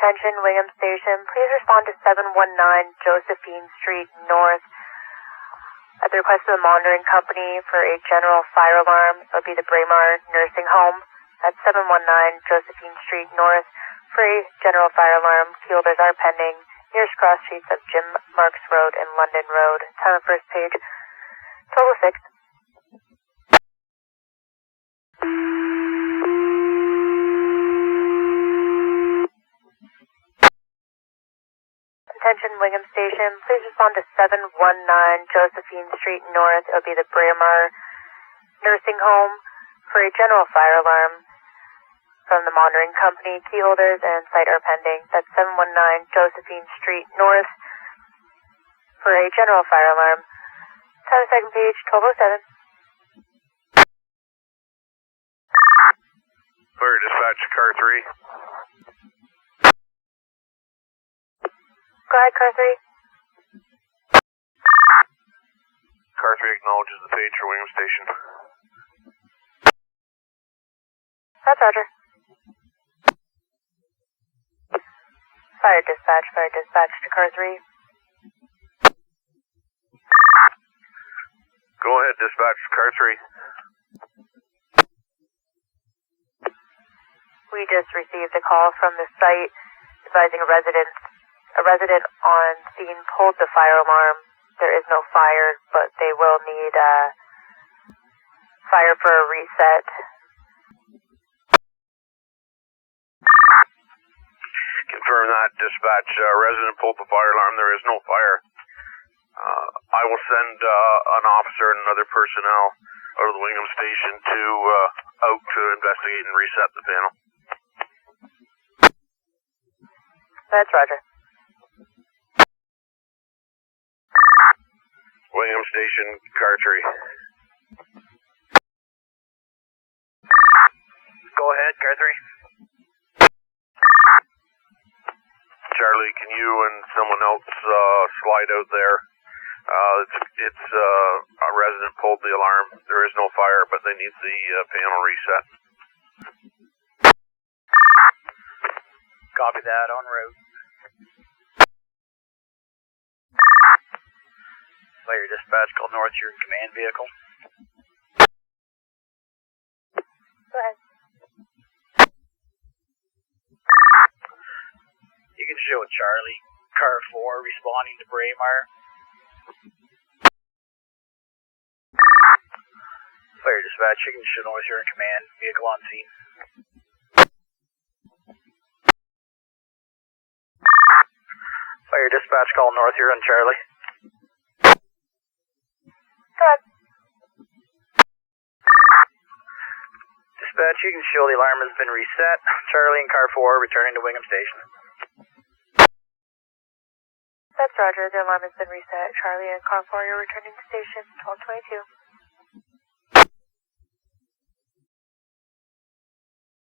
Attention, Wingham Station. Please respond to 719 Josephine Street North at the request of the monitoring company for a general fire alarm. It will be the Braemar nursing home at 719 Josephine Street North for a general fire alarm. Key holders are pending. Nearest cross streets of Jim Marks Road and London Road. Time of first page, 12:06. Attention, Wingham Station. Please respond to 719 Josephine Street North. It will be the Braemar nursing home for a general fire alarm from the monitoring company. Key holders and site are pending. That's 719 Josephine Street North for a general fire alarm. Time of second page, 12:07. Clear dispatch, car 3. Go ahead, car 3. Car 3 acknowledges the page for Wingham Station. That's Roger. Fire dispatch to car 3. Go ahead, dispatch, car 3. We just received a call from the site advising a resident on scene pulled the fire alarm. There is no fire, but they will need fire for a reset. Confirm that, dispatch. Resident pulled the fire alarm. There is no fire. I will send an officer and another personnel out of the Wingham Station out to investigate and reset the panel. That's Roger. Wingham Station, car 3. Go ahead, car 3. Charlie, can you and someone else slide out there? It's a resident pulled the alarm. There is no fire, but they need the panel reset. Copy that, en route. Fire dispatch, call North Huron command vehicle. Go ahead. You can show Charlie, car 4 responding to Braemar. Fire dispatch, you can show North Huron command vehicle on scene. Fire dispatch, call North Huron Charlie. Go ahead. Dispatch, you can show the alarm has been reset. Charlie and car 4 returning to Wingham Station. That's Roger. The alarm has been reset. Charlie and car 4, you're returning to station 1222.